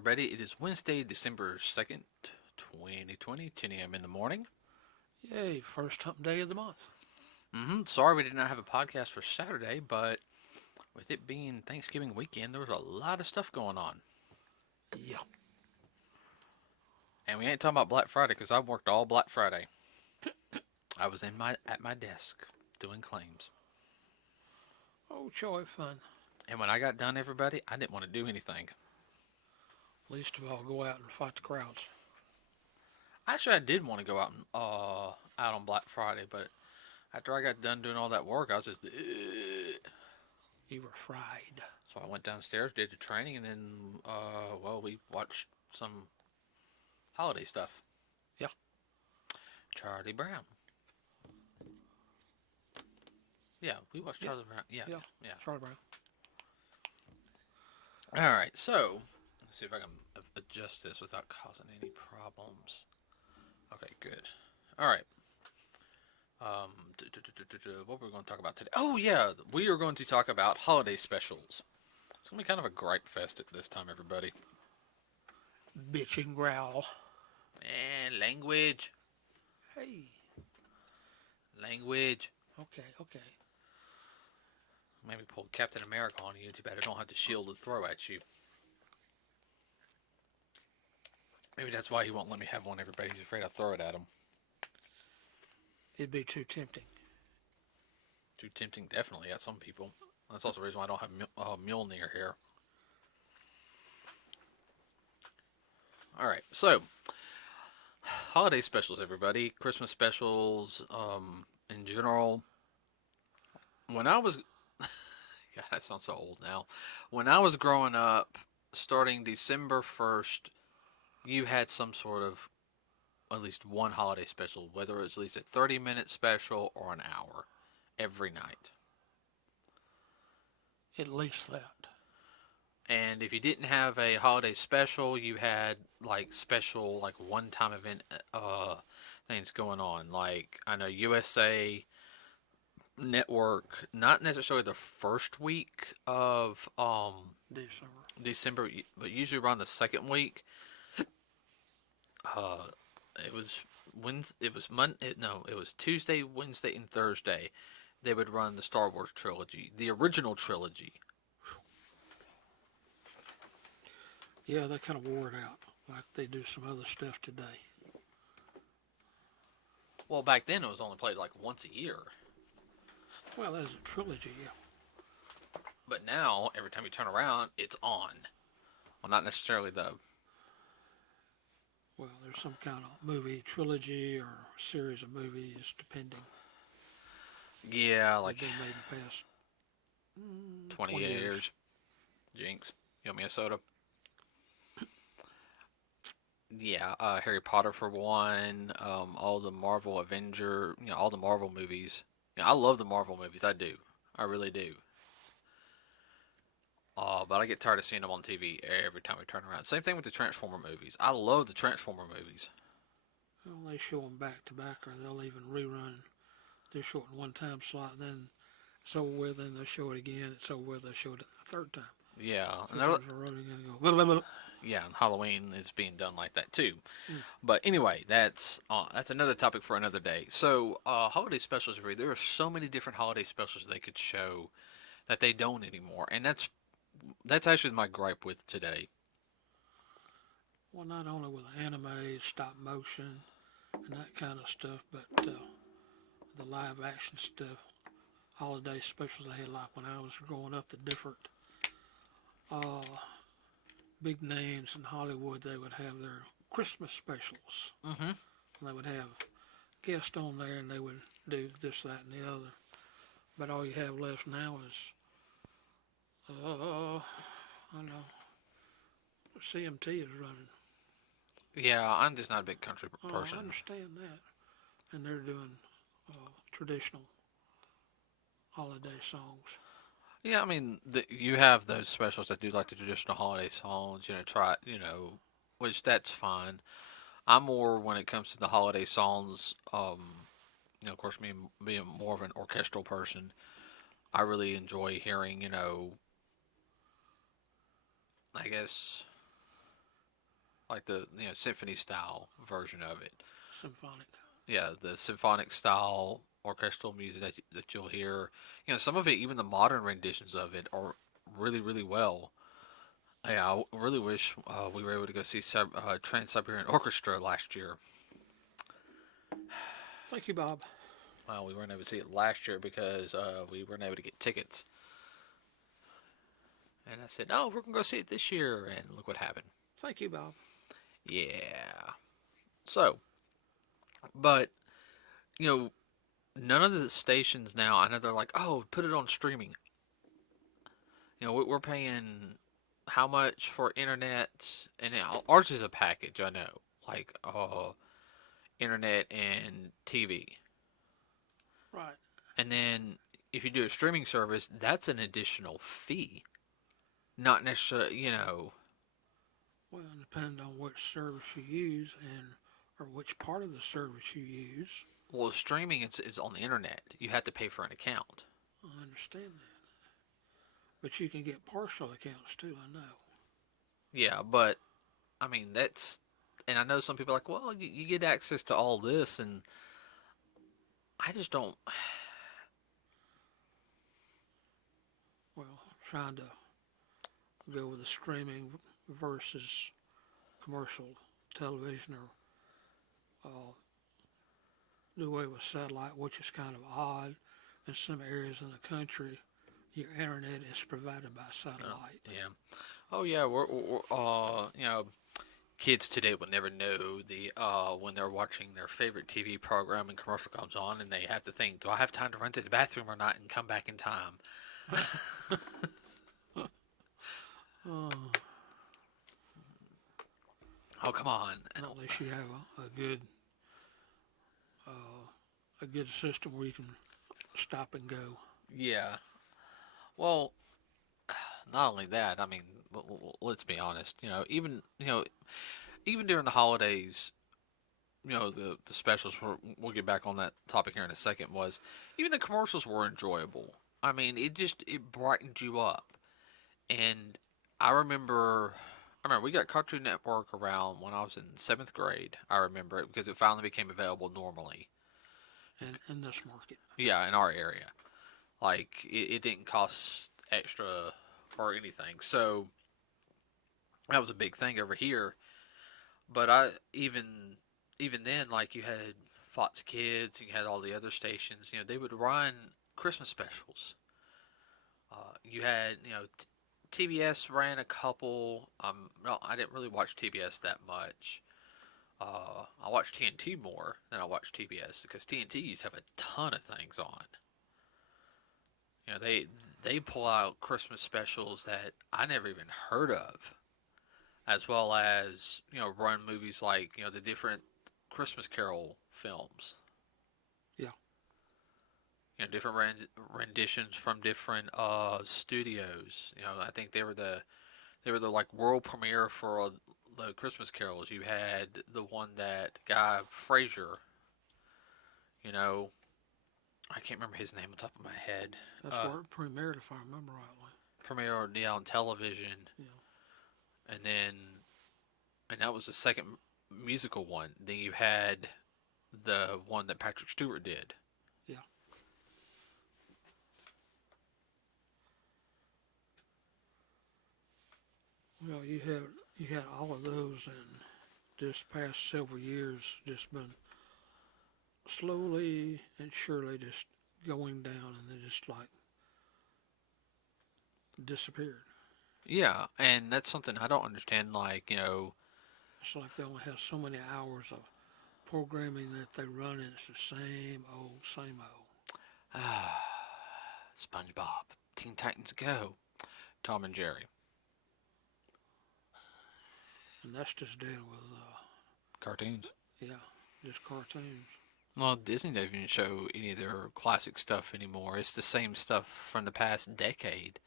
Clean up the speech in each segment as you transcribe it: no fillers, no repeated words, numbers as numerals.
everybody. It is Wednesday, December 2nd, 2020, 10 a.m. in the morning. Yay, first hump day of the month. Sorry we did not have a podcast for Saturday, but with it being Thanksgiving weekend, there was a lot of stuff going on. Yeah. And we ain't talking about Black Friday because I worked all Black Friday. I was at my desk doing claims. Oh, joy, fun. And when I got done, everybody, I didn't want to do anything. Least of all, go out and fight the crowds. Actually, I did want to go out on Black Friday, but after I got done doing all that work, I was just. You were fried. So I went downstairs, did the training, and then, we watched some holiday stuff. Yeah. Charlie Brown. Yeah, we watched Charlie Brown. Yeah. Charlie Brown. All right, so let's see if I can adjust this without causing any problems. Okay, good. All right. What were we going to talk about today? Oh, yeah, we are going to talk about holiday specials. It's going to be kind of a gripe fest at this time, everybody. Bitch and growl. And language. Hey. Language. Okay. Maybe pull Captain America on you. Too bad I don't have the shield to throw at you. Maybe that's why he won't let me have one, everybody. He's afraid I'll throw it at him. It'd be too tempting. Too tempting, definitely, at some people. That's also the reason why I don't have Mjolnir here. Alright, so holiday specials, everybody. Christmas specials, in general. When I was... God, that sounds so old now. When I was growing up, starting December 1st, you had some sort of, at least one holiday special, whether it was at least a 30-minute special or an hour, every night. At least that. And if you didn't have a holiday special, you had special one-time event things going on. Like I know USA Network, not necessarily the first week of December, but usually around the second week. It was Tuesday, Wednesday, and Thursday. They would run the Star Wars trilogy, the original trilogy. Yeah, they kind of wore it out, like they do some other stuff today. Well, back then it was only played once a year. Well, there's a trilogy, yeah. But now, every time you turn around, it's on. Well, not necessarily the... Well, there's some kind of movie trilogy or series of movies, depending. Yeah, They've been made in the past 20 years. Jinx. You want me a soda? Yeah, Harry Potter for one. All the Marvel Avenger, all the Marvel movies. I love the Marvel movies. I do. I really do. But I get tired of seeing them on TV every time we turn around. Same thing with the Transformer movies. I love the Transformer movies. Well, they show them back to back, or they'll even rerun. They'll show it in one time slot, then it's over with, then they'll show it again. It's over with, they'll show it a third time. Yeah. Sometimes they're running and go, blah, blah, blah. Yeah, and Halloween is being done like that too. But anyway, that's another topic for another day. So, holiday specials, there are so many different holiday specials they could show that they don't anymore, and that's actually my gripe with today. Well, not only with anime, stop motion, and that kind of stuff, but the live action stuff, holiday specials they had, like when I was growing up, the different big names in Hollywood, they would have their Christmas specials. Mm-hmm. They would have guests on there, and they would do this, that, and the other. But all you have left now is, I don't know, CMT is running. Yeah, I'm just not a big country person. I understand that. And they're doing traditional holiday songs. Yeah, I mean, you have those specials that do the traditional holiday songs, which that's fine. I'm more when it comes to the holiday songs. Of course, me being more of an orchestral person, I really enjoy hearing, I guess, like the symphony style version of it. Symphonic. Yeah, the symphonic style orchestral music that you'll hear. Some of it, even the modern renditions of it, are really really well. Yeah, I really wish we were able to go see Trans Siberian Orchestra last year. Thank you, Bob. Well, we weren't able to see it last year because we weren't able to get tickets. And I said, "Oh, we're gonna go see it this year," and look what happened. Thank you, Bob. Yeah. So, but you know, none of the stations now. I know they're like, "Oh, put it on streaming." We're paying how much for internet, and ours is a package. I know, like internet and TV, Right. and then if you do a streaming service, that's an additional fee. Not necessarily, Well, depending on which service you use and or which part of the service you use. well, streaming is on the internet. You have to pay for an account. I understand that. But you can get partial accounts too, I know. Yeah, but I mean and I know some people are like, well, you get access to all this, and I just don't. Well, trying to go with the streaming versus commercial television or do away with satellite, which is kind of odd. In some areas in the country, your internet is provided by satellite. Yeah. Oh yeah, kids today will never know the when they're watching their favorite TV program and commercial comes on, and they have to think, do I have time to run to the bathroom or not, and come back in time? Oh, Oh come on. at least you have a good system where you can stop and go. Yeah. Well, not only that. I mean, let's be honest. Even during the holidays, the specials. We'll get back on that topic here in a second. Was even the commercials were enjoyable. I mean, it brightened you up. And I remember, we got Cartoon Network around when I was in seventh grade. I remember it because it finally became available normally. In this market. Yeah, in our area, like it didn't cost extra or anything. So that was a big thing over here. But even then, like you had Fox Kids, and you had all the other stations. They would run Christmas specials. You had TBS ran a couple. No, I didn't really watch TBS that much. I watched TNT more than I watched TBS because TNT used to have a ton of things on. They pull out Christmas specials that I never even heard of, as well as run movies like the different Christmas Carol films. Yeah. Different renditions from different studios. I think they were the like world premiere for the Christmas carols. You had the one that guy Fraser. You know, I can't remember his name on top of my head. That's where it premiered, if I remember rightly. Premiered, yeah, on television, Yeah. and then that was the second musical one. Then you had the one that Patrick Stewart did. Yeah. Well, you had all of those, and this past several years just been slowly and surely just going down, and they just like disappeared. Yeah, and that's something I don't understand. Like, It's like they only have so many hours of programming that they run, and it's the same old, same old. SpongeBob, Teen Titans Go, Tom and Jerry, And that's just dealing with, cartoons. yeah, just cartoons. Well, Disney doesn't even show any of their classic stuff anymore. It's the same stuff from the past decade.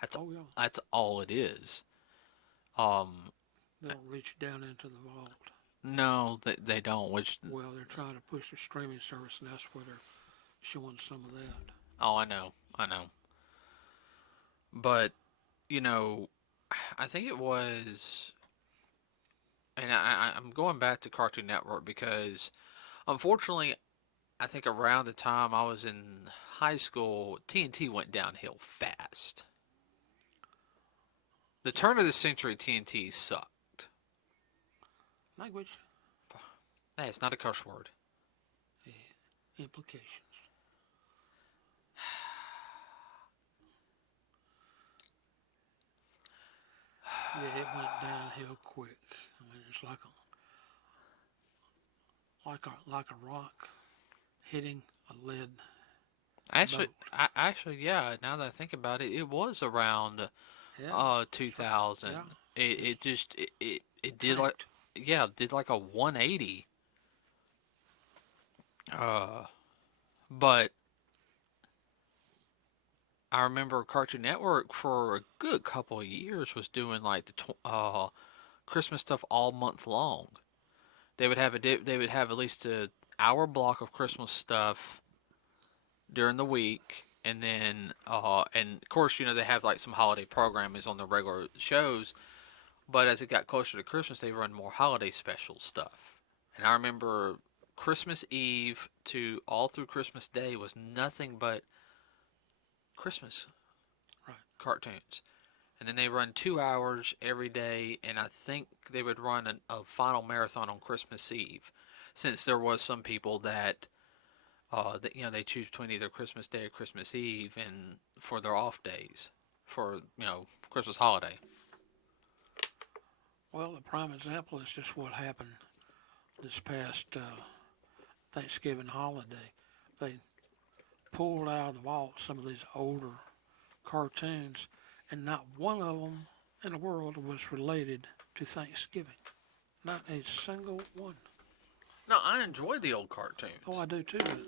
That's Oh, yeah. that's all it is. Um, They don't reach down into the vault. no, they don't. Which, Well, they're trying to push the streaming service, and that's where they're showing some of that. oh, I know. But you know, I think it was. and I'm going back to Cartoon Network because, unfortunately, I think around the time I was in high school, TNT went downhill fast. The turn of the century TNT sucked. Language. Hey, it's not a curse word. Yeah. Implications. Yeah, it went downhill quick. I mean, it's like a rock hitting a lead Actually, boat. yeah. Now that I think about it, it was around Yeah, that's right. 2000. Yeah, It just just it did like, tanked. yeah, did like a 180. Uh, but I remember Cartoon Network for a good couple of years was doing like the Christmas stuff all month long. They would have at least a hour block of Christmas stuff during the week, and then and of course they have like some holiday programming on the regular shows. But as it got closer to Christmas, they run more holiday special stuff. And I remember Christmas Eve to all through Christmas Day was nothing but Christmas Right. cartoons. And then they run 2 hours every day, and I think they would run a final marathon on Christmas Eve, since there was some people that they choose between either Christmas Day or Christmas Eve, and for their off days for Christmas holiday. Well, the prime example is just what happened this past Thanksgiving holiday. They pulled out of the vault some of these older cartoons, and not one of them in the world was related to Thanksgiving. Not a single one. No, I enjoy the old Oh, cartoons, I do too, but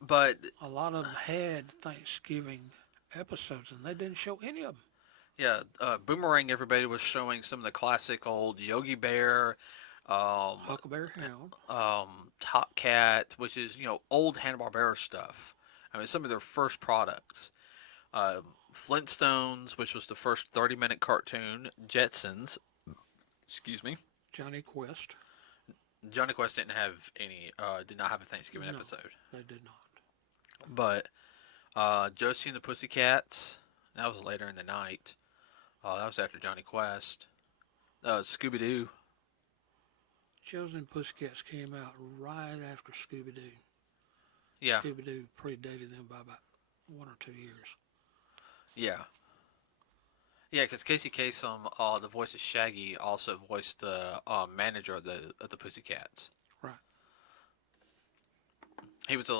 but a lot of them had Thanksgiving episodes, and they didn't show any of them. yeah, Boomerang. Everybody was showing some of the classic old Yogi Bear, um, Huckleberry Hound. Top Cat, which is old Hanna Barbera stuff. I mean, some of their first products. Flintstones, which was the first 30-minute cartoon. Jetsons, excuse me. Johnny Quest. Johnny Quest did not have a Thanksgiving No, episode. they did not. But Josie and the Pussycats, that was later in the night. That was after Johnny Quest. Scooby Doo. Josie and Pussycats came out right after Scooby Doo. Yeah, Scooby Doo predated them by about 1 or 2 years. yeah, yeah. Because Casey Kasem, the voice of Shaggy, also voiced the manager of the Pussycats. Right. He was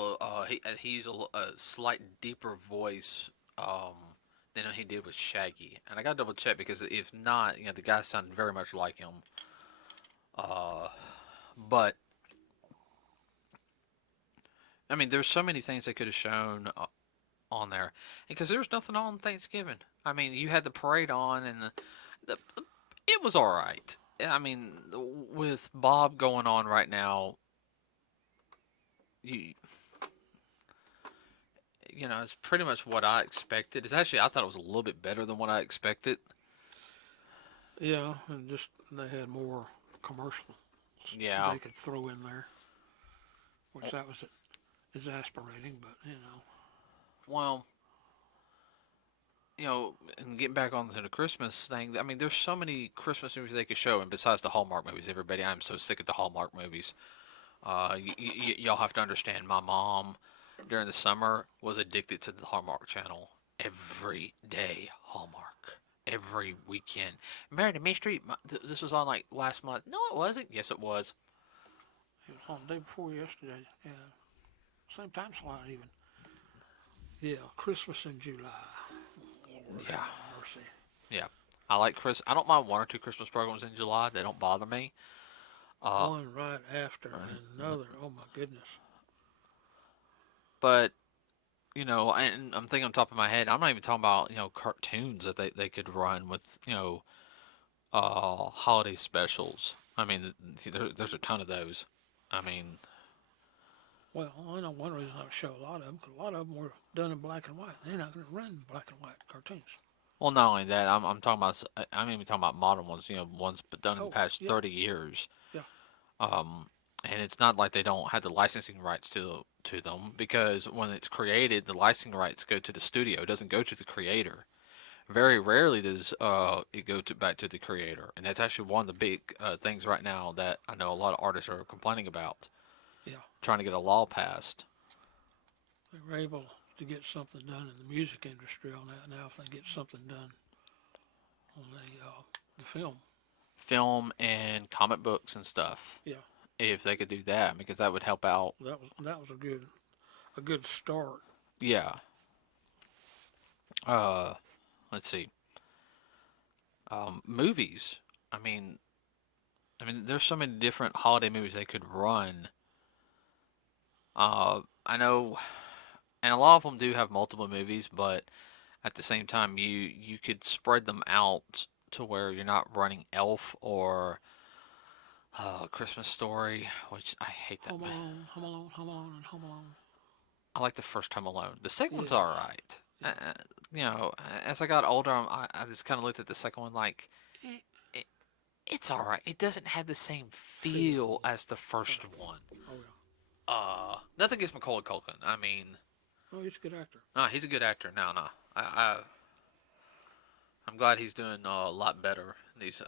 he's a slight deeper voice than he did with Shaggy, and I got to double check because if not, the guy sounded very much like him. Uh, but I mean, there's so many things they could have shown on there, because there was nothing on Thanksgiving. I mean, you had the parade on, and it was all right. I mean, with Bob going on right now, you it's pretty much what I expected. It's actually, I thought it was a little bit better than what I expected. Yeah, and just they had more commercials Yeah. they could throw in there, which that was exasperating, but Well, and getting back onto the Christmas thing, I mean, there's so many Christmas movies they could show, and besides the Hallmark movies, everybody, I'm so sick of the Hallmark movies. Y'all have to understand, my mom during the summer was addicted to the Hallmark Channel every day. Hallmark. Every weekend. Married to Mystery. This was on like last month. No, it wasn't. Yes, it was. it was on the day before yesterday. Yeah, same time slot even. Yeah, Christmas in July. Lord Yeah. have mercy. Yeah. I like Chris. I don't mind one or two Christmas programs in July. They don't bother me. Uh, One right after another. Oh my goodness. but and I'm thinking on top of my head. I'm not even talking about cartoons that they could run with holiday specials. I mean, there's a ton of those. I mean, Well, I know one reason I show a lot of them, because a lot of them were done in black and white. They're not going to run black and white cartoons. Well, not only that, I'm talking about. I'm even talking about modern ones. You know, ones done in the Oh, past yeah, 30 years. yeah, Um, and it's not like they don't have the licensing rights to them, because when it's created, the licensing rights go to the studio. It doesn't go to the creator. Very rarely does it go to back to the creator, and that's actually one of the big things right now that I know a lot of artists are complaining about, yeah. trying to get a law passed. They were able to get something done in the music industry on that. Now, if they get something done on the film, Film and comic books and stuff, yeah, if they could do that, because that would help out. that was a good start. Yeah. Uh, let's see. Movies. I mean, there's so many different holiday movies they could run. I know, and a lot of them do have multiple movies, but at the same time, you could spread them out to where you're not running Elf or Christmas Story, which I hate that. Home Alone, Home Alone, Home Alone, and Home Alone. I like the first Home Alone. The second one's Yeah, all right. yeah. You know, as I got older, I just kind of looked at the second one like Eh, it, it's all right. It doesn't have the same feel feel. as the Yeah. first one. Oh yeah. Nothing against Macaulay Culkin. I mean, Oh, he's a good actor. no, he's a good actor. No, no, I'm glad he's doing a lot better. He's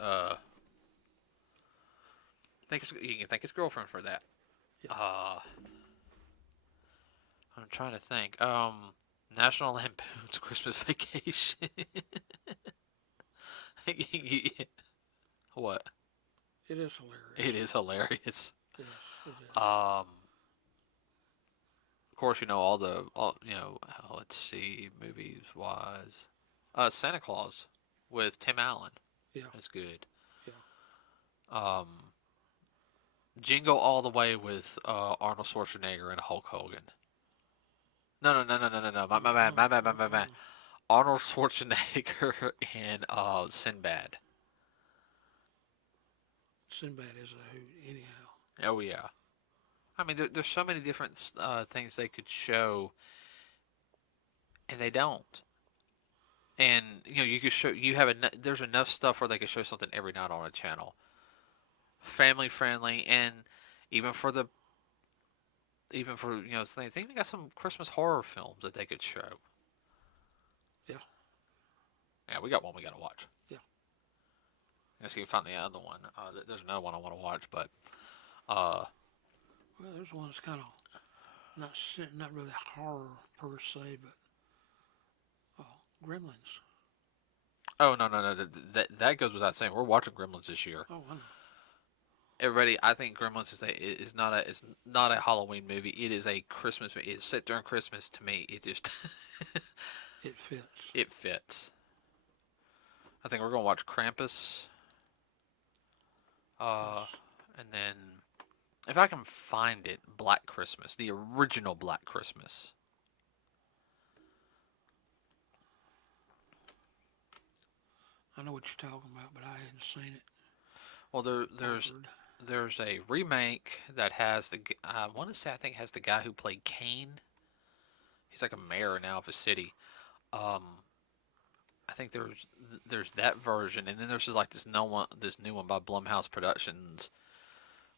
you can thank his girlfriend for that. Yeah. Uh, I'm trying to think. National Lampoon's Christmas Vacation. What? It is hilarious. It is hilarious. Yes, it is. Of course, you know let's see, movies wise. Santa Claus with Tim Allen. Yeah, That's good. yeah. Um, Jingle All the Way with Arnold Schwarzenegger and Hulk Hogan. No, no, no, no, no, no, no. My bad, my bad, my bad, my bad. Arnold Schwarzenegger and Sinbad. Sinbad is a hoot, anyhow. Oh yeah. There's so many different things they could show, and they don't. And you could show there's enough stuff where they could show something every night on a channel, family friendly, and even for the even for things. They even got some Christmas horror films that they could show. Yeah, Yeah, we got one we got to watch. yeah. I guess you can find the other one. There's another one I want to watch, but uh, Well, there's one that's kind of not really horror per se, but Gremlins. oh no, no, no, that goes without saying. We're watching Gremlins this year. Oh, I know. Everybody, I think Gremlins is not a Halloween movie. It is a Christmas movie. It's set during Christmas. To me, it just It fits. it fits. I think we're gonna watch Krampus, Yes. and then if I can find it, Black Christmas, the original Black Christmas. I know what you're talking about, but I hadn't seen it. Well, I've heard. there's a remake that has I want to say I think it has the guy who played Kane. He's like a mayor now of a city. Um, I think there's that version, and then there's just like this new one by Blumhouse Productions,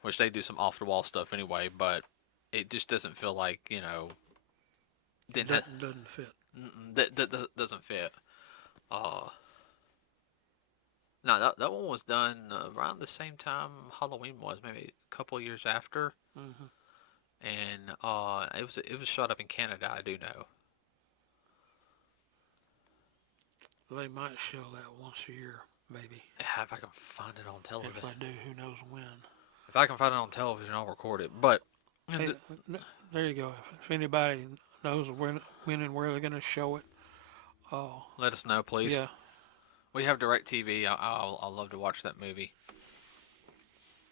which they do some off the wall stuff anyway, but it just doesn't feel like It didn't doesn't fit. that doesn't fit. Uh, no, that one was done around the same time Halloween was, maybe a couple of years after, Mm-hmm. and it was shot up in Canada. I do know. They might show that once a year, maybe. Yeah, if I can find it on If television, they do, who knows when? if I can find it on television, I'll record it. But Hey, there you go. If anybody knows when and where they're going to show it, oh, let us know, please. yeah, We have DirecTV. I'll love to watch that movie.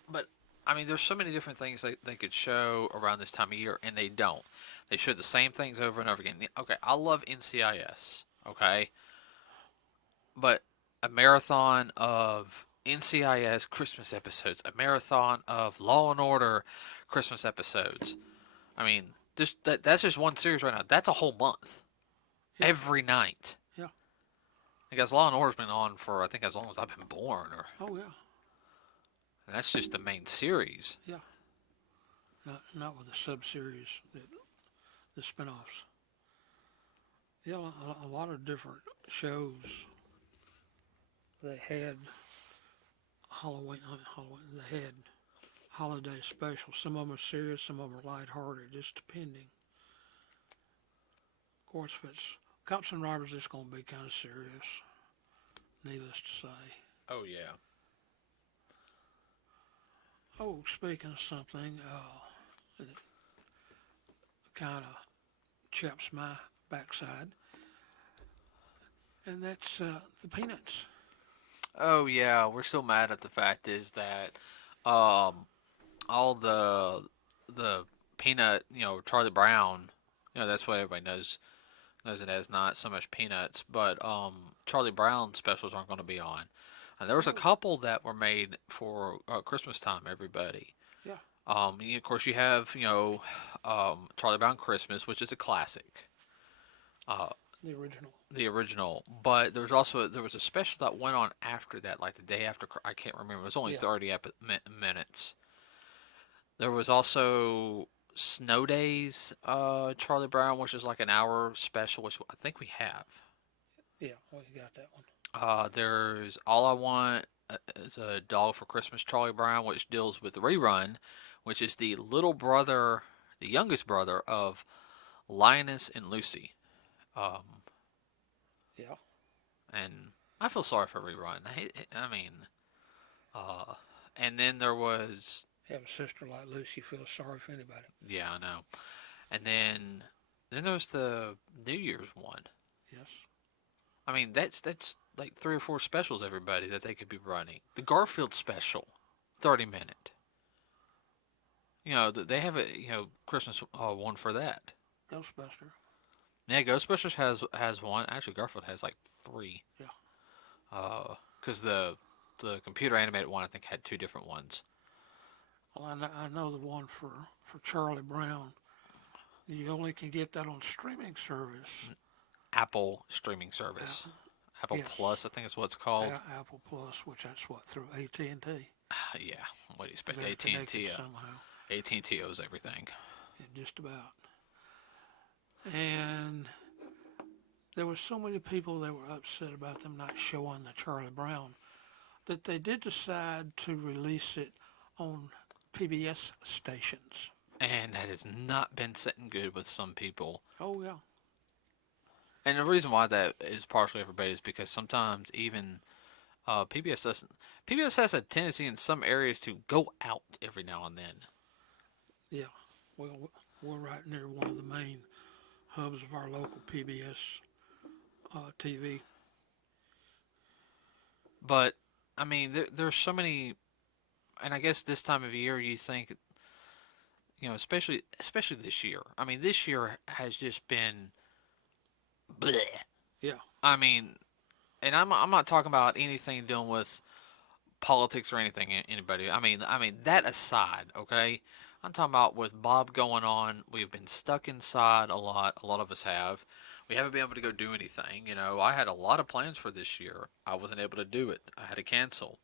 But there's so many different things they could show around this time of year, and they don't. They show the same things over and over again. Okay, I love NCIS. Okay, but a marathon of NCIS Christmas episodes, a marathon of Law and Order Christmas episodes. That's just one series right now. That's a whole month, yeah, every night. yeah. Because Law and Order's been on for I think as long as I've been born, or Oh yeah, and that's just the main series. yeah. Not with the sub-series, the spin-offs. Yeah, a lot of different shows. They had Halloween. They had holiday specials. Some of them are serious, some of them are lighthearted, just depending. Of course, if it's cops and robbers, it's going to be kind of serious. Needless to say. Oh yeah. Oh, speaking of something, it kind of chaps my backside, and that's the peanuts. Oh yeah. We're still mad at the fact is that um all the peanut, Charlie Brown, that's what everybody knows it as, not so much peanuts, but Charlie Brown specials aren't going to be on. And there was a Oh, couple that were made for Christmas time. Everybody. yeah, Of course, you have Charlie Brown Christmas, which is a classic, uh, the original. the original. But there was a special that went on after that, like the day after. I can't remember. It was only Yeah, 30 minutes. There was also Snow Days, Charlie Brown, which is like an hour special, which I think we have. yeah. Well, you got that one. There's All I Want is a Dog for Christmas, Charlie Brown, which deals with the Rerun, which is the little brother, the youngest brother of Linus and Lucy. Um, Yeah, and I feel sorry for Rerun. I mean, uh, and then there was, have a sister like Lucy. Feels sorry for anybody. yeah, I know. And then there was the New Year's one. Yes. I mean, that's like three or four specials, everybody, that they could be running. The Garfield special, 30 minute. They have a Christmas one for that. Ghostbuster. Yeah, Ghostbusters has one. Actually, Garfield has like three. Yeah. Because the computer animated one I think had two different ones. Well, I know the one for Charlie Brown. You only can get that on streaming service. Apple streaming Uh, service, Apple yes, Plus, I think is what it's called. Apple Plus, which that's what through AT&T. Yeah, what do you expect? They're AT and connected T. somehow. AT&T owes everything. Yeah, just about. And there were so many people that were upset about them not showing the Charlie Brown that they did decide to release it on PBS stations. And that has not been sitting good with some people. Oh yeah, And the reason why that is partially everybody is because sometimes even PBS doesn't. PBS has a tendency in some areas to go out every now and then. yeah. Well, we're right near one of the main hubs of our local PBS TV. But I mean, there's so many, and I guess this time of year you think, especially this year. I mean, this year has just been bleh. Yeah, I mean, and I'm not talking about anything dealing with politics or anything. Anybody. I mean that aside, okay. I'm talking about with Bob going on. We've been stuck inside a lot. A lot of us have. We haven't been able to go do anything. I had a lot of plans for this year. I wasn't able to do it. I had to cancel.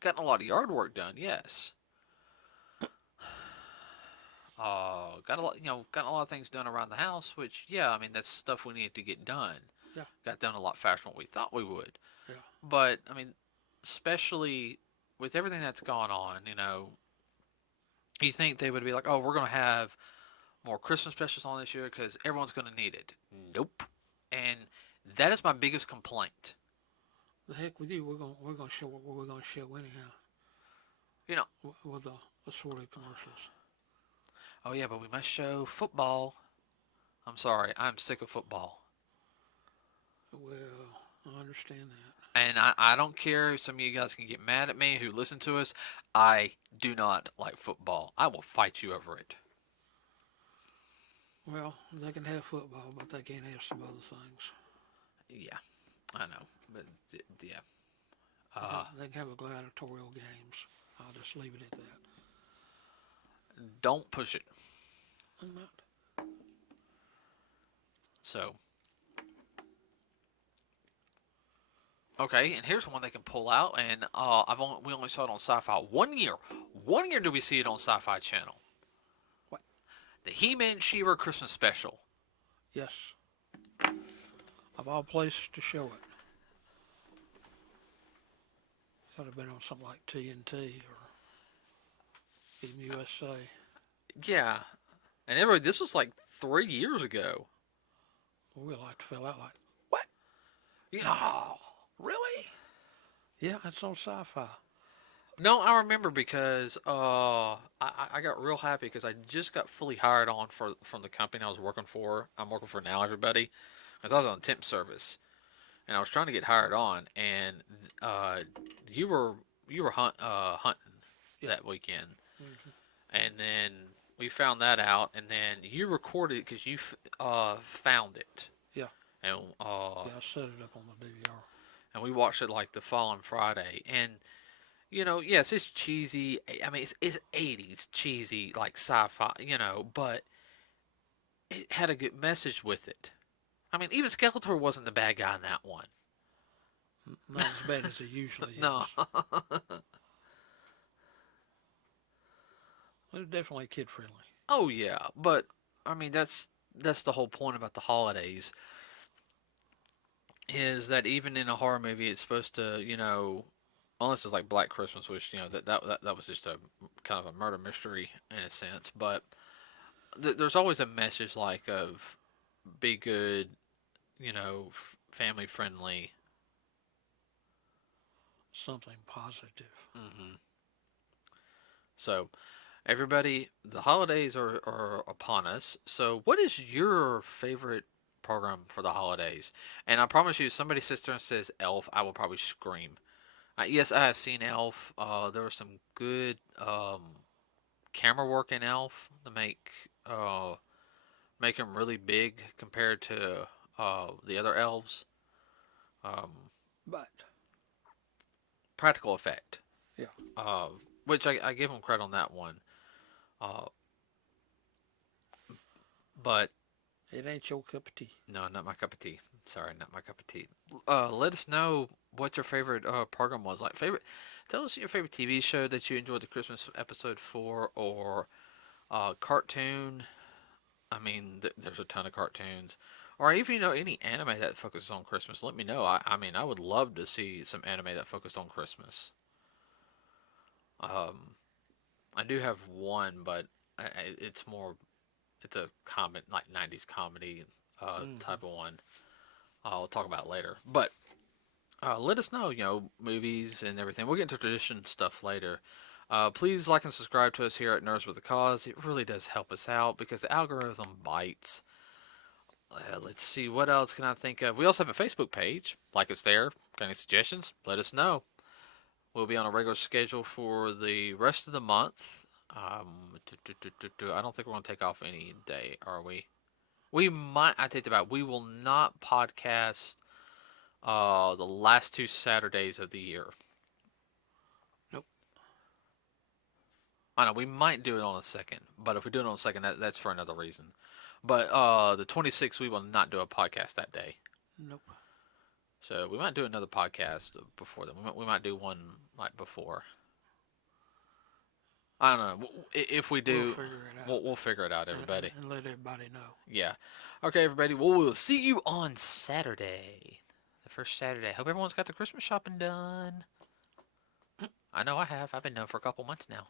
Gotten a lot of yard work done. Yes. Got a lot of things done around the house. Which, yeah, I mean that's stuff we needed to get done. yeah, Got done a lot faster than we thought we would. yeah. But I mean, especially with everything that's gone on, you think they would be like, oh, we're going to have more Christmas specials on this year because everyone's going to need it. Nope. And that is my biggest complaint. The heck with you. We're gonna show what we're gonna show anyhow You know, with the assorted commercials. oh yeah, but we must show football. I'm sorry, I'm sick of football. Well, I understand that. And I don't care if some of you guys can get mad at me who listen to us. I do not like football. I will fight you over it. Well, they can have football, but they can't have some other things. Yeah, I know. But yeah. They can have a gladiatorial games. I'll just leave it at that. Don't push it. I'm not. So, Okay, and here's one they can pull out, and we only saw it on Sci-Fi 1 year. 1 year did we see it on Sci-Fi Channel? What? The He-Man She-Ra Christmas special. Yes. Of all places to show it. Thought it'd been on something like TNT or even USA. Yeah, and everybody, this was like 3 years ago. We like to fill out like, what? Yeah, really? Yeah, it's on Sci-Fi. No, I remember because I got real happy because I just got fully hired on from the company I was working for. I'm working for now, everybody, because I was on temp service, and I was trying to get hired on, and uh, you were hunting Yeah. that weekend, Mm-hmm. and then we found that out, and then you recorded it because you found it, Yeah. and Yeah, I set it up on the DVR. and we watched it like the following Friday, and yes, it's cheesy. I mean, it's 80s cheesy, like sci-fi, but it had a good message with it. I mean, even Skeletor wasn't the bad guy in that one. Not as bad as it usually No. is. It's definitely kid friendly. Oh yeah, but I mean that's the whole point about the holidays is that even in a horror movie, it's supposed to, unless it's like Black Christmas, which that was just a kind of a murder mystery in a sense, but there's always a message like of be good, family friendly. Something positive. Hmm. So, everybody, the holidays are upon us. So, what is your favorite program for the holidays? And I promise you, if somebody sits there and says Elf, I will probably scream. Yes, I have seen Elf. There was some good camera work in Elf to uh, make him really big compared to the other elves. Um, But, Practical effect, yeah, uh, which I give him credit on that one. Uh, but it ain't your cup of tea. no, not my cup of tea. Sorry, not my cup of tea. Let us know what your favorite program was. Tell us your favorite TV show that you enjoyed the Christmas episode for, or cartoon. I mean, there's a ton of cartoons, or even any anime that focuses on Christmas. Let me know. I mean, I would love to see some anime that focused on Christmas. Um, I do have one, but it's more. It's a comment like '90s comedy Mm-hmm. type of one. I'll talk about it later. But let us know, movies and everything. We'll get into tradition stuff later. Please like and subscribe to us here at Nerds with a Cause. It really does help us out because the algorithm bites. Let's see, what else can I think of? We also have a Facebook page. Like us there. Got any suggestions? Let us know. We'll be on a regular schedule for the rest of the month. I don't think we're going to take off any day, are we? We might. I take it back. We will not podcast the last 2 Saturdays of the year. Nope. I know we might do it on the second, but if we do it on the second, that's for another reason. But the 26th, we will not do a podcast that day. Nope. So we might do another podcast before then. We might do one like before. I don't know. If we We'll do, figure it out. we'll figure it out, everybody. And let everybody know. Yeah. Okay, everybody. Well, we'll see you on Saturday. The first Saturday. Hope everyone's got the Christmas shopping done. I know I have. I've been done for a couple months now.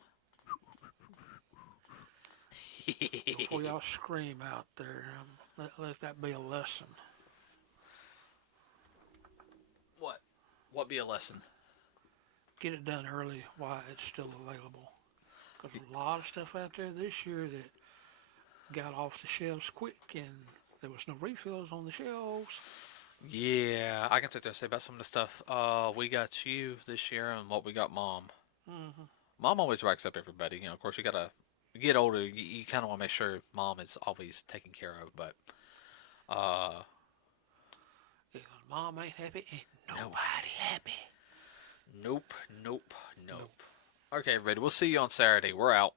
Before y'all scream out there, let that be a lesson. What? What be a lesson? Get it done early while it's still available. Because a lot of stuff out there this year that got off the shelves quick and there was no refills on the shelves. Yeah, I can sit there and say about some of the stuff we got you this year and what we got mom. Mm-hmm. Mom always racks up everybody. Of course, you gotta get older. You kind of want to make sure mom is always taken care of. But Because mom ain't happy, ain't no. nobody happy. Nope. Okay, everybody. We'll see you on Saturday. We're out.